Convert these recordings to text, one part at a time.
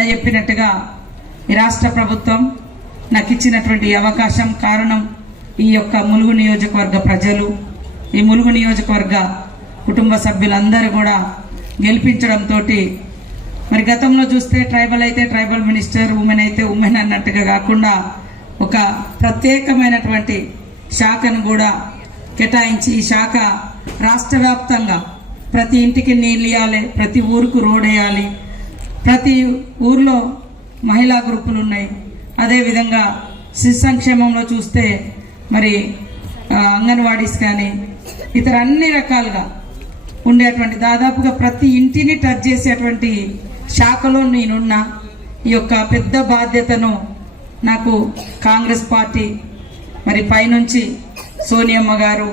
అన్న చెప్పినట్టుగా ఈ రాష్ట్ర ప్రభుత్వం నాకు ఇచ్చినటువంటి అవకాశం కారణం ఈ యొక్క ములుగు నియోజకవర్గ ప్రజలు, ఈ ములుగు నియోజకవర్గ కుటుంబ సభ్యులందరూ కూడా గెలిపించడంతో మరి గతంలో చూస్తే ట్రైబల్ అయితే ట్రైబల్ మినిస్టర్, ఉమెన్ అయితే ఉమెన్ అన్నట్టుగా కాకుండా ఒక ప్రత్యేకమైనటువంటి శాఖను కూడా కేటాయించి ఈ శాఖ రాష్ట్ర వ్యాప్తంగా ప్రతి ఇంటికి నీళ్ళు ఇవ్వాలి, ప్రతి ఊరుకు రోడ్ వేయాలి, ప్రతి ఊర్లో మహిళా గ్రూపులు ఉన్నాయి. అదేవిధంగా శిశు సంక్షేమంలో చూస్తే మరి అంగన్వాడీస్ కానీ ఇతర అన్ని రకాలుగా ఉండేటువంటి దాదాపుగా ప్రతి ఇంటిని టచ్ చేసేటువంటి శాఖలో నేనున్నా. ఈ యొక్క పెద్ద బాధ్యతను నాకు కాంగ్రెస్ పార్టీ మరి పైనుంచి సోనియమ్మ గారు,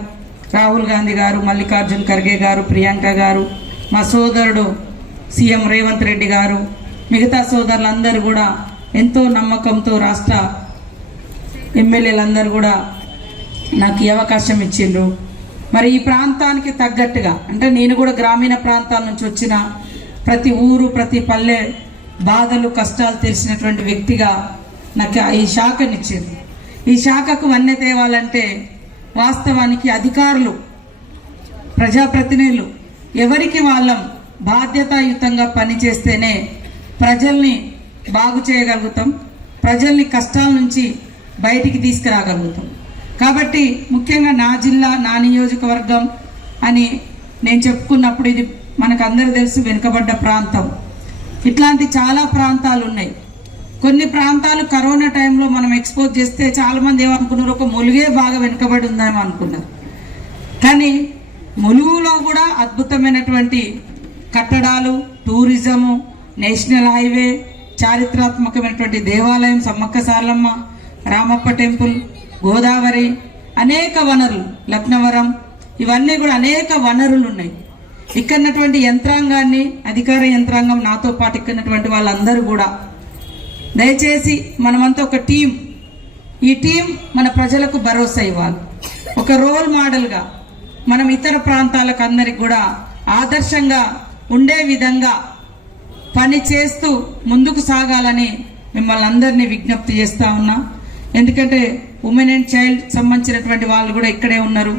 రాహుల్ గాంధీ గారు, మల్లికార్జున్ ఖర్గే గారు, ప్రియాంక గారు, మా సోదరుడు సీఎం రేవంత్ రెడ్డి గారు, మిగతా సోదరులందరూ కూడా ఎంతో నమ్మకంతో రాష్ట్ర ఎమ్మెల్యేలందరూ కూడా నాకు ఈ అవకాశం ఇచ్చిండ్రు. మరి ఈ ప్రాంతానికి తగ్గట్టుగా అంటే నేను కూడా గ్రామీణ ప్రాంతాల నుంచి వచ్చిన ప్రతి ఊరు ప్రతి పల్లె బాధలు కష్టాలు తెలిసినటువంటి వ్యక్తిగా నాకు ఈ శాఖనిచ్చింది. ఈ శాఖకు వన్నె తేవాలంటే వాస్తవానికి అధికారులు, ప్రజాప్రతినిధులు ఎవరికి వాళ్ళం బాధ్యతాయుతంగా పనిచేస్తేనే ప్రజల్ని బాగు చేయగలుగుతాం, ప్రజల్ని కష్టాల నుంచి బయటికి తీసుకురాగలుగుతాం. కాబట్టి ముఖ్యంగా నా జిల్లా, నా నియోజకవర్గం అని నేను చెప్పుకున్నప్పుడు ఇది మనకు అందరూ తెలుసు వెనుకబడ్డ ప్రాంతం. ఇట్లాంటి చాలా ప్రాంతాలు ఉన్నాయి. కొన్ని ప్రాంతాలు కరోనా టైంలో మనం ఎక్స్పోజ్ చేస్తే చాలామంది ఏమనుకున్నారు, ఒక ములుగే బాగా వెనుకబడి ఉందేమో అనుకున్నారు. కానీ ములుగులో కూడా అద్భుతమైనటువంటి కట్టడాలు, టూరిజము, నేషనల్ హైవే, చారిత్రాత్మకమైనటువంటి దేవాలయం సమ్మక్క సారలమ్మ, రామప్ప టెంపుల్, గోదావరి, అనేక వనరులు, లక్నవరం, ఇవన్నీ కూడా అనేక వనరులు ఉన్నాయి. ఇక్కడటువంటి యంత్రాంగాన్ని, అధికార యంత్రాంగం, నాతో పాటు ఇక్కడటువంటి వాళ్ళందరూ కూడా దయచేసి మనమంతా ఒక టీం, ఈ టీం మన ప్రజలకు భరోసా ఇవ్వాలి. ఒక రోల్ మోడల్గా మనం ఇతర ప్రాంతాలకు అందరికి కూడా ఆదర్శంగా ఉండే విధంగా పని చేస్తూ ముందుకు సాగాలని మిమ్మల్ని అందరినీ విజ్ఞప్తి చేస్తా ఉన్నా. ఎందుకంటే ఉమెన్ అండ్ చైల్డ్ సంబంధించినటువంటి వాళ్ళు కూడా ఇక్కడే ఉన్నారు.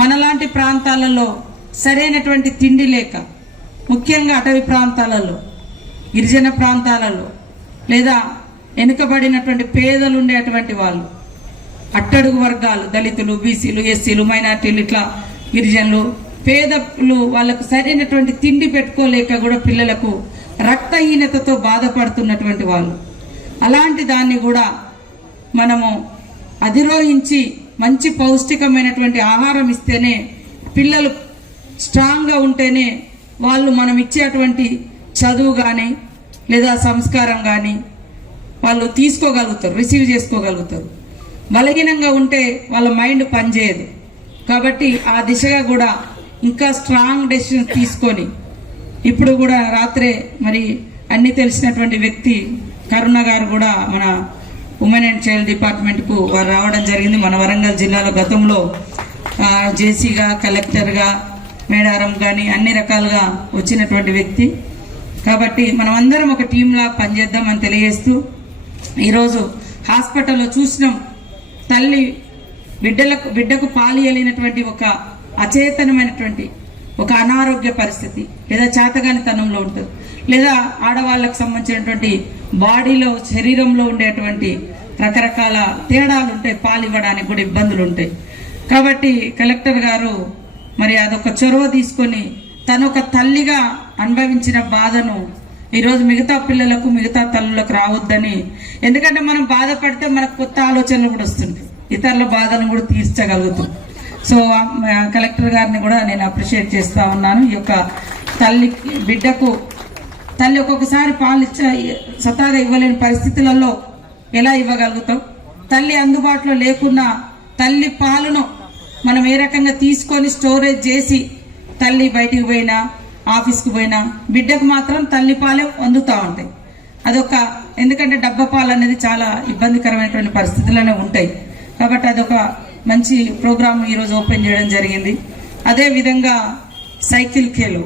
మనలాంటి ప్రాంతాలలో సరైనటువంటి తిండి లేక, ముఖ్యంగా అటవీ ప్రాంతాలలో, గిరిజన ప్రాంతాలలో లేదా వెనుకబడినటువంటి పేదలు ఉండేటువంటి వాళ్ళు, అట్టడుగు వర్గాలు, దళితులు, బీసీలు, ఎస్సీలు, మైనార్టీలు, ఇట్లా గిరిజనులు, పేదలు, వాళ్ళకు సరైనటువంటి తిండి పెట్టుకోలేక కూడా పిల్లలకు రక్తహీనతతో బాధపడుతున్నటువంటి వాళ్ళు, అలాంటి దాన్ని కూడా మనము అధిరోహించి మంచి పౌష్టికమైనటువంటి ఆహారం ఇస్తేనే, పిల్లలు స్ట్రాంగ్గా ఉంటేనే వాళ్ళు మనం ఇచ్చేటువంటి చదువు కానీ లేదా సంస్కారం కానీ వాళ్ళు తీసుకోగలుగుతారు, రిసీవ్ చేసుకోగలుగుతారు. బలహీనంగా ఉంటే వాళ్ళ మైండ్ పనిచేయదు. కాబట్టి ఆ దిశగా కూడా ఇంకా స్ట్రాంగ్ డెసిషన్ తీసుకొని ఇప్పుడు కూడా రాత్రే మరి అన్ని తెలిసినటువంటి వ్యక్తి కరుణ గారు కూడా మన ఉమెన్ అండ్ చైల్డ్ డిపార్ట్మెంట్కు వారు రావడం జరిగింది. మన వరంగల్ జిల్లాలో గతంలో జేసీగా, కలెక్టర్గా, మేడారం కానీ అన్ని రకాలుగా వచ్చినటువంటి వ్యక్తి. కాబట్టి మనం అందరం ఒక టీంలా పనిచేద్దామని తెలియజేస్తూ, ఈరోజు హాస్పిటల్లో చూసినాం, తల్లి బిడ్డకు పాలియలేనటువంటి ఒక అచేతనమైనటువంటి ఒక అనారోగ్య పరిస్థితి, లేదా చేతగానితనంలో ఉంటుంది, లేదా ఆడవాళ్ళకు సంబంధించినటువంటి బాడీలో, శరీరంలో ఉండేటువంటి రకరకాల తేడాలు ఉంటాయి, పాలు ఇవ్వడానికి కూడా ఇబ్బందులు ఉంటాయి. కాబట్టి కలెక్టర్ గారు మరి అదొక చొరవ తీసుకొని తను ఒక తల్లిగా అనుభవించిన బాధను ఈరోజు మిగతా పిల్లలకు, మిగతా తల్లులకు రావద్దని, ఎందుకంటే మనం బాధపడితే మనకు కొత్త ఆలోచనలు కూడా వస్తుంటాయి, ఇతరుల బాధలను కూడా తీర్చగలుగుతాం. సో కలెక్టర్ గారిని కూడా నేను అప్రిషియేట్ చేస్తా ఉన్నాను. ఈ యొక్క తల్లి ఒక్కొక్కసారి పాలు సతాగా ఇవ్వలేని పరిస్థితులలో ఎలా ఇవ్వగలుగుతాం? తల్లి అందుబాటులో లేకున్నా తల్లి పాలను మనం ఏ రకంగా తీసుకొని స్టోరేజ్ చేసి తల్లి బయటికి పోయినా, ఆఫీస్కి పోయినా బిడ్డకు మాత్రం తల్లి పాలే అందుతూ ఉంటాయి. అదొక, ఎందుకంటే డబ్బా పాలు అనేది చాలా ఇబ్బందికరమైనటువంటి పరిస్థితుల్లోనే ఉంటాయి. కాబట్టి అదొక మంచి ప్రోగ్రామ్ ఈరోజు ఓపెన్ చేయడం జరిగింది. అదేవిధంగా సైకిల్ ఖేలు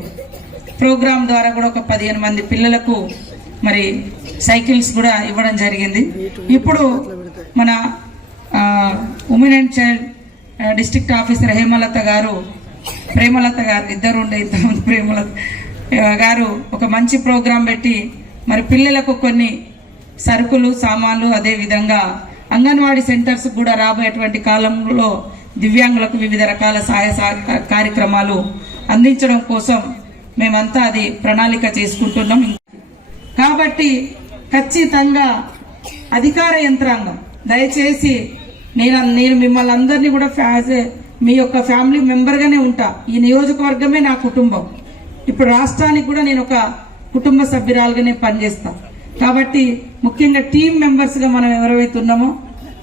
ప్రోగ్రాం ద్వారా కూడా ఒక 15 మంది పిల్లలకు మరి సైకిల్స్ కూడా ఇవ్వడం జరిగింది. ఇప్పుడు మన women and child district officer Premalatha గారు ఇద్దరు ఉండే ఇంతమంది ప్రేమలత గారు ఒక మంచి ప్రోగ్రాం పెట్టి మరి పిల్లలకు కొన్ని సరుకులు సామాన్లు, అదే విధంగా అంగన్వాడీ సెంటర్స్ కూడా రాబోయేటువంటి కాలంలో దివ్యాంగులకు వివిధ రకాల సహాయ కార్యక్రమాలు అందించడం కోసం మేమంతా అది ప్రణాళిక చేసుకుంటున్నాం. కాబట్టి ఖచ్చితంగా అధికార యంత్రాంగం దయచేసి నేను మిమ్మల్ని అందరినీ కూడా మీ యొక్క ఫ్యామిలీ మెంబర్గానే ఉంటా. ఈ నియోజకవర్గమే నా కుటుంబం. ఇప్పుడు రాష్ట్రానికి కూడా నేను ఒక కుటుంబ సభ్యురాలుగానే పనిచేస్తా. కాబట్టి ముఖ్యంగా టీమ్ మెంబర్స్గా మనం ఎవరైతే ఉన్నామో,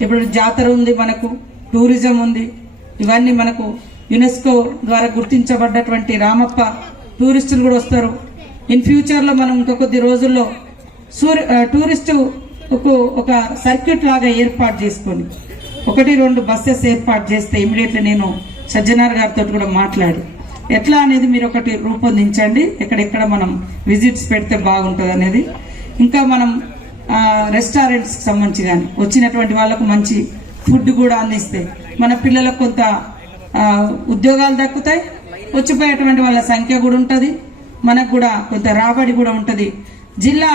ఇప్పుడు జాతర ఉంది, మనకు టూరిజం ఉంది, ఇవన్నీ మనకు యునెస్కో ద్వారా గుర్తించబడ్డటువంటి రామప్ప టూరిస్టులు కూడా వస్తారు. ఇన్ ఫ్యూచర్లో మనం ఇంకా కొద్ది రోజుల్లో టూరిస్టు ఒక సర్క్యూట్ లాగా ఏర్పాటు చేసుకొని 1-2 బస్సెస్ ఏర్పాటు చేస్తే ఇమీడియట్లీ నేను సజ్జనార్ గారితో కూడా మాట్లాడి ఎట్లా అనేది మీరు ఒకటి రూపొందించండి, ఎక్కడెక్కడ మనం విజిట్స్ పెడితే బాగుంటుంది అనేది. ఇంకా మనం రెస్టారెంట్స్కి సంబంధించి కానీ వచ్చినటువంటి వాళ్ళకు మంచి ఫుడ్ కూడా అందిస్తే మన పిల్లలకు కొంత ఉద్యోగాలు దక్కుతాయి, వచ్చిపోయేటువంటి వాళ్ళ సంఖ్య కూడా ఉంటుంది, మనకు కూడా కొంత రాబడి కూడా ఉంటుంది. జిల్లా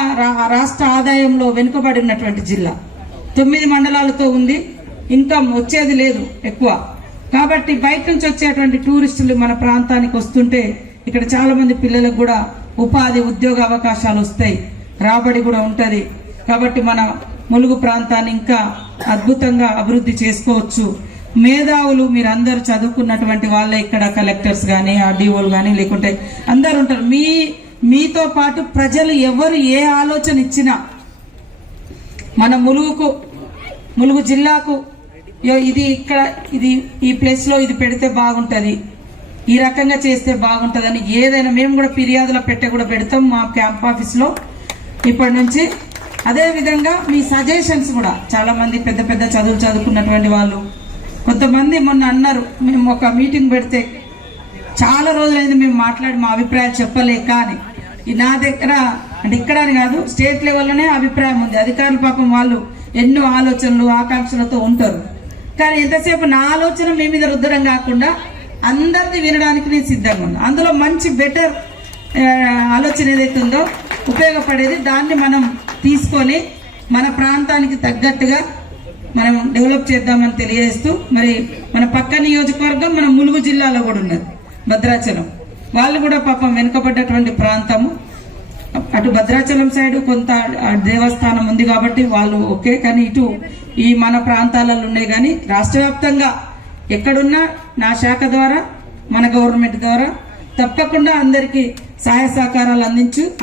రాష్ట్ర ఆదాయంలో వెనుకబడి ఉన్నటువంటి జిల్లా 9 మండలాలతో ఉంది, ఇన్కమ్ వచ్చేది లేదు ఎక్కువ. కాబట్టి బయట నుంచి వచ్చేటువంటి టూరిస్టులు మన ప్రాంతానికి వస్తుంటే ఇక్కడ చాలా మంది పిల్లలకు కూడా ఉపాధి ఉద్యోగ అవకాశాలు వస్తాయి, రాబడి కూడా ఉంటుంది. కాబట్టి మన ములుగు ప్రాంతాన్ని ఇంకా అద్భుతంగా అభివృద్ధి చేసుకోవచ్చు. మేధావులు మీరందరూ చదువుకున్నటువంటి వాళ్ళే ఇక్కడ కలెక్టర్స్ కానీ ఆర్డీఓలు కానీ లేకుంటే అందరు ఉంటారు. మీతో పాటు ప్రజలు ఎవరు ఏ ఆలోచన ఇచ్చినా మన ములుగు జిల్లాకు ఇది ఇక్కడ ఈ ప్లేస్లో ఇది పెడితే బాగుంటుంది, ఈ రకంగా చేస్తే బాగుంటుందని ఏదైనా మేము కూడా ఫిర్యాదుల పెట్టె కూడా పెడతాం మా క్యాంప్ ఆఫీస్లో ఇప్పటి నుంచి. అదేవిధంగా మీ సజెషన్స్ కూడా చాలా మంది పెద్ద పెద్ద చదువుకున్నటువంటి వాళ్ళు కొంతమంది మొన్న అన్నారు, మేము ఒక మీటింగ్ పెడితే చాలా రోజులైంది మేము మాట్లాడి మా అభిప్రాయాలు చెప్పలేక అని. నా దగ్గర అంటే ఇక్కడ అని కాదు, స్టేట్ లెవెల్లోనే అభిప్రాయం ఉంది. అధికారులు పాపం వాళ్ళు ఎన్నో ఆలోచనలు ఆకాంక్షలతో ఉంటారు. కానీ ఎంతసేపు నా ఆలోచన మీ మీద రుద్దడం కాకుండా అందరిది వినడానికి నేను సిద్ధంగా ఉన్నా. అందులో మంచి బెటర్ ఆలోచన ఏదైతే ఉందో ఉపయోగపడేది దాన్ని మనం తీసుకొని మన ప్రాంతానికి తగ్గట్టుగా మనం డెవలప్ చేద్దామని తెలియజేస్తూ, మరి మన పక్క నియోజకవర్గం మన ములుగు జిల్లాలో కూడా ఉన్నది భద్రాచలం. వాళ్ళు కూడా పాపం వెనుకబడ్డటువంటి ప్రాంతము. అటు భద్రాచలం సైడ్ కొంత దేవస్థానం ఉంది కాబట్టి వాళ్ళు ఓకే, కానీ ఇటు ఈ మన ప్రాంతాలలో ఉన్నాయి. కానీ రాష్ట్ర వ్యాప్తంగా ఎక్కడున్నా నా శాఖ ద్వారా మన గవర్నమెంట్ ద్వారా తప్పకుండా అందరికీ సహాయ సహకారాలు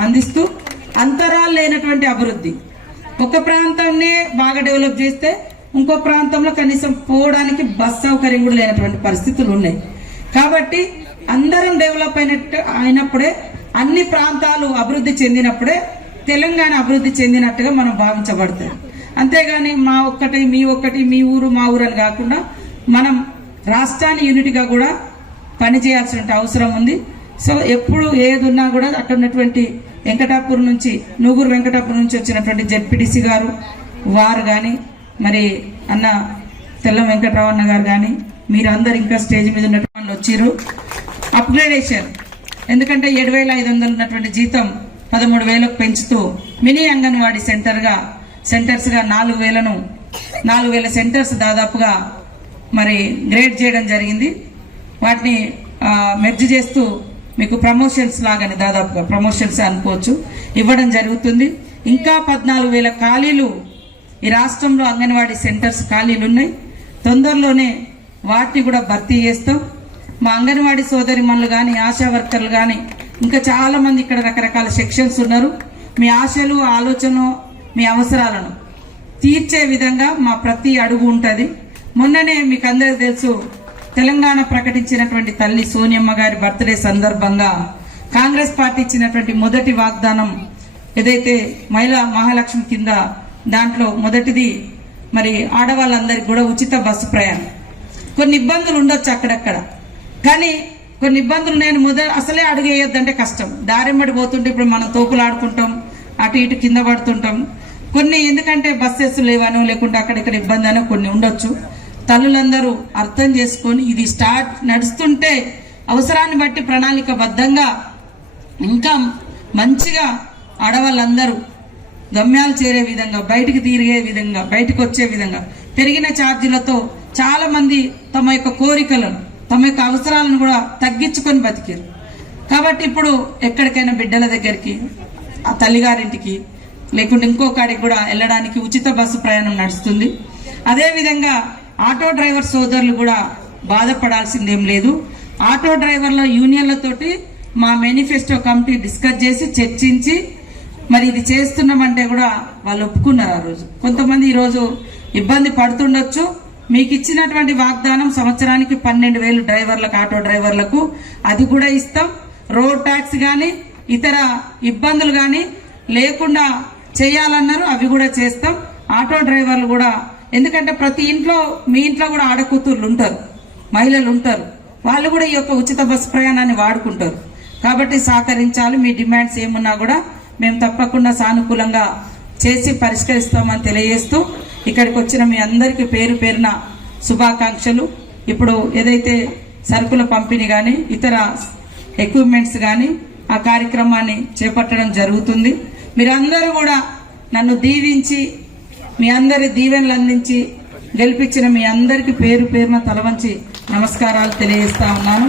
అందిస్తూ అంతరాలు లేనటువంటి అభివృద్ధి. ఒక ప్రాంతాన్ని బాగా డెవలప్ చేస్తే ఇంకో ప్రాంతంలో కనీసం పోవడానికి బస్ సౌకర్యం కూడా లేనటువంటి పరిస్థితులు ఉన్నాయి. కాబట్టి అందరం డెవలప్ అయినప్పుడే, అన్ని ప్రాంతాలు అభివృద్ధి చెందినప్పుడే తెలంగాణ అభివృద్ధి చెందినట్టుగా మనం భావించబడుతుంది. అంతేగాని మా ఒక్కటి మీ ఊరు మా ఊరు అని కాకుండా మనం రాష్ట్రాన్ని యూనిట్గా కూడా పనిచేయాల్సిన అవసరం ఉంది. సో ఎప్పుడు ఏది ఉన్నా కూడా అక్కడ ఉన్నటువంటి నూగూరు వెంకటాపూర్ నుంచి వచ్చినటువంటి జెడ్పీటీసీ గారు వారు కానీ, మరి అన్న తెల్లం వెంకటరావు అన్న గారు కానీ, మీరందరు ఇంకా స్టేజ్ మీద ఉన్నటువంటి వచ్చారు. అప్గ్రేడేషన్, ఎందుకంటే 7,500 ఉన్నటువంటి జీతం 13,000కు పెంచుతూ మినీ అంగన్వాడీ సెంటర్స్గా 4,000 సెంటర్స్ దాదాపుగా మరి గ్రేడ్ చేయడం జరిగింది. వాటిని మెర్జ్ చేస్తూ మీకు ప్రమోషన్స్ లాగానే దాదాపుగా ప్రమోషన్స్ అనుకోవచ్చు ఇవ్వడం జరుగుతుంది. ఇంకా 14,000 ఖాళీలు ఈ రాష్ట్రంలో అంగన్వాడీ సెంటర్స్ ఖాళీలు ఉన్నాయి. తొందరలోనే వాటిని కూడా భర్తీ చేస్తాం. మా అంగన్వాడీ సోదరిమణులు కానీ, ఆశా వర్కర్లు కానీ, ఇంకా చాలా మంది ఇక్కడ రకరకాల సెక్షన్స్ ఉన్నారు. మీ ఆశలు, ఆలోచన, మీ అవసరాలను తీర్చే విధంగా మా ప్రతి అడుగు ఉంటుంది. మొన్ననే మీకు అందరికీ తెలుసు, తెలంగాణ ప్రకటించినటువంటి తల్లి సోనియమ్మ గారి బర్త్డే సందర్భంగా కాంగ్రెస్ పార్టీ ఇచ్చినటువంటి మొదటి వాగ్దానం ఏదైతే మహిళా మహాలక్ష్మి కింద, దాంట్లో మొదటిది మరి ఆడవాళ్ళందరికీ కూడా ఉచిత బస్సు ప్రయాణం. కొన్ని ఇబ్బందులు ఉండొచ్చు అక్కడక్కడ, కానీ కొన్ని ఇబ్బందులు నేను అసలే అడుగేయొద్దంటే కష్టం. దారెమ్మడి పోతుంటే ఇప్పుడు మనం తోపులాడుకుంటాం, అటు ఇటు కింద పడుతుంటాం. కొన్ని ఎందుకంటే బస్సెస్ లేవనో లేకుంటే అక్కడిక్కడ ఇబ్బంది అనో కొన్ని ఉండొచ్చు. తల్లులందరూ అర్థం చేసుకొని ఇది నడుస్తుంటే అవసరాన్ని బట్టి ప్రణాళికబద్ధంగా ఇంకా మంచిగా ఆడవాళ్ళందరూ గమ్యాలు చేరే విధంగా, బయటికి తిరిగే విధంగా, బయటకు వచ్చే విధంగా పెరిగిన ఛార్జీలతో చాలా మంది తమ యొక్క కోరికలను, తమ యొక్క అవసరాలను కూడా తగ్గించుకొని బతికారు. కాబట్టి ఇప్పుడు ఎక్కడికైనా బిడ్డల దగ్గరికి, ఆ తల్లిగారింటికి లేకుంటే ఇంకో కాడికి కూడా వెళ్ళడానికి ఉచిత బస్సు ప్రయాణం నడుస్తుంది. అదేవిధంగా ఆటో డ్రైవర్ సోదరులు కూడా బాధపడాల్సిందేం లేదు. ఆటో డ్రైవర్ల యూనియన్లతోటి మా మేనిఫెస్టో కమిటీ డిస్కస్ చేసి చర్చించి మరి ఇది చేస్తున్నామంటే కూడా వాళ్ళు ఒప్పుకున్నారు. ఆ రోజు కొంతమంది ఈరోజు ఇబ్బంది పడుతుండొచ్చు. మీకు ఇచ్చినటువంటి వాగ్దానం సంవత్సరానికి 12,000 డ్రైవర్లకు, ఆటో డ్రైవర్లకు అది కూడా ఇస్తాం. రోడ్ ట్యాక్స్ కానీ ఇతర ఇబ్బందులు కానీ లేకుండా చేయాలన్నారు, అవి కూడా చేస్తాం. ఆటో డ్రైవర్లు కూడా, ఎందుకంటే ప్రతి ఇంట్లో, మీ ఇంట్లో కూడా ఆడకూతుర్లు ఉంటారు, మహిళలు ఉంటారు, వాళ్ళు కూడా ఈ యొక్క ఉచిత బస్సు ప్రయాణాన్ని వాడుకుంటారు. కాబట్టి సహకరించాలి. మీ డిమాండ్స్ ఏమున్నా కూడా మేము తప్పకుండా సానుకూలంగా చేసి పరిష్కరిస్తామని తెలియజేస్తూ ఇక్కడికి వచ్చిన మీ అందరికీ పేరు పేరున శుభాకాంక్షలు. ఇప్పుడు ఏదైతే సరుకుల పంపిణీ కానీ ఇతర ఎక్విప్మెంట్స్ కానీ ఆ కార్యక్రమాన్ని చేపట్టడం జరుగుతుంది. మీరందరూ కూడా నన్ను దీవించి మీ అందరి దీవెనలు అందించి గెలిపించిన మీ అందరికీ పేరు పేరున తలవంచి నమస్కారాలు తెలియజేస్తా ఉన్నాను.